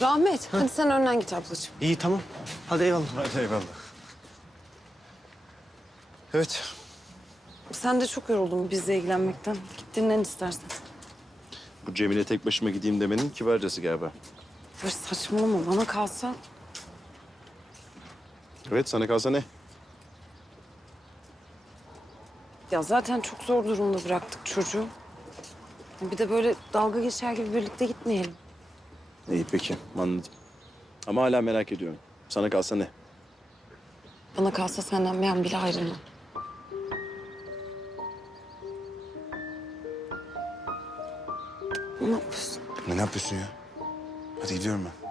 Rahmet, hadi sen önden git ablacığım. İyi tamam. Hadi eyvallah. Hadi eyvallah. Evet. Sen de çok yoruldun bizle ilgilenmekten. Git dinlen istersen. Bu Cemile tek başıma gideyim demenin kibarcası galiba. Barış saçmalama bana kalsa Evet sana kalsa ne? ya zaten çok zor durumda bıraktık çocuğu. Bir de böyle dalga geçer gibi birlikte gitmeyelim. İyi peki anladım. Ama hala merak ediyorum. Sana kalsa ne? Bana kalsa senden bir an bile ayrılmam. Ne yapıyorsun? Ne, ne yapıyorsun ya? Hadi gidiyorum ben.